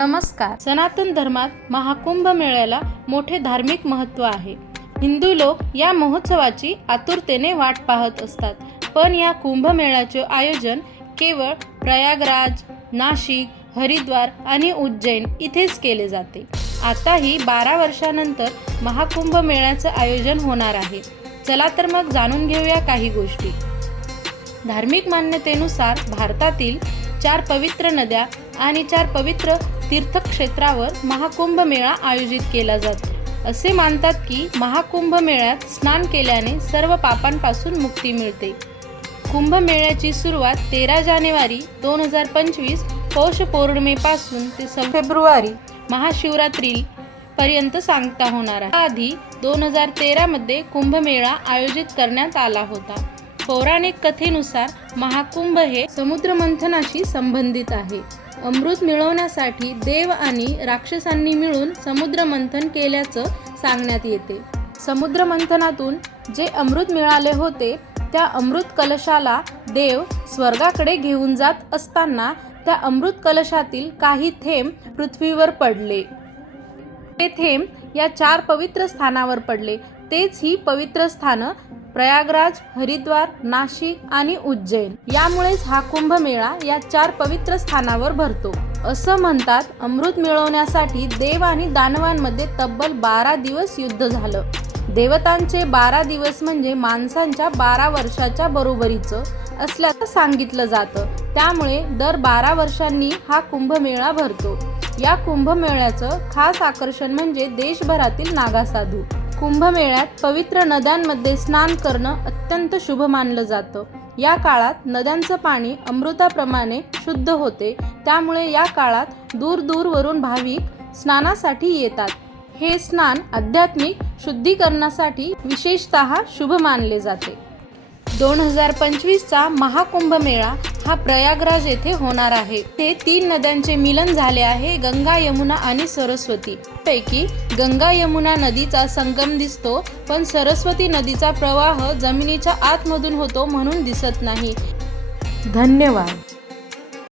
नमस्कार. सनातन धर्मात महाकुंभ मेळ्याला मोठे धार्मिक महत्त्व आहे. हिंदू लोक या महोत्सवाची आतुरतेने वाट पाहत असतात. पण या कुंभमेळ्याचे आयोजन केवळ प्रयागराज नाशिक हरिद्वार आणि उज्जैन इथेच केले जाते. आताही बारा वर्षानंतर महाकुंभ मेळ्याचं आयोजन होणार आहे. चला तर मग जाणून घेऊया काही गोष्टी. धार्मिक मान्यतेनुसार भारतातील चार पवित्र नद्या आणि चार पवित्र तीर्थक्षेत्रावर महाकुंभ मेळा आयोजित केला जातो. असे मानतात की महाकुंभ मेळ्यात स्नान केल्याने सर्व पापांपासून मुक्ती मिळते. कुंभमेळ्याची सुरुवात तेरा जानेवारी दोन हजार पंचवीस पौष पौर्णिमेपासून ते सव्वीस फेब्रुवारी महाशिवरात्री पर्यंत सांगता होणार आहे. आधी दोन हजार तेरामध्ये कुंभमेळा आयोजित करण्यात आला होता. पौराणिक कथेनुसार महाकुंभ हे समुद्रमंथनाशी संबंधित आहे. अमृत मिळवण्यासाठी देव आणि राक्षसांनी मिळून समुद्र मंथन केल्याचं सांगण्यात येते. समुद्र मंथनातून जे अमृत मिळाले होते त्या अमृत कलशाला देव स्वर्गाकडे घेऊन जात असताना त्या अमृत कलशातील काही थेंब पृथ्वीवर पडले. ते थेंब या चार पवित्र स्थानावर पडले. तेच ही पवित्र स्थानं प्रयागराज हरिद्वार नाशिक आणि उज्जैन. यामुळेच हा कुंभमेळा या चार पवित्र स्थानावर भरतो. असं म्हणतात अमृत मिळवण्यासाठी देव आणि दानवांमध्ये तब्बल बारा दिवस युद्ध झालं. देवतांचे बारा दिवस म्हणजे माणसांच्या बारा वर्षाच्या बरोबरीचं असल्याचं सांगितलं जातं. त्यामुळे दर बारा वर्षांनी हा कुंभमेळा भरतो. या कुंभमेळ्याचं खास आकर्षण म्हणजे देशभरातील नागासाधू. कुंभमेळ्यात पवित्र नद्यांमध्ये स्नान करणं अत्यंत शुभ मानलं जातं. या काळात नद्यांचं पाणी अमृताप्रमाणे शुद्ध होते. त्यामुळे या काळात दूर दूरवरून भाविक स्नानासाठी येतात. हे स्नान आध्यात्मिक शुद्धीकरणासाठी विशेषतः शुभ मानले जाते. दोन हजार पंचवीसचा महाकुंभ मेळा हा प्रयागराज येथे होणार आहे. ते तीन नद्यांचे मिलन झाले आहे गंगा यमुना आणि सरस्वती. पैकी गंगा यमुना नदीचा संगम दिसतो पण सरस्वती नदीचा प्रवाह जमिनीच्या आतमधून होतो म्हणून दिसत नाही. धन्यवाद.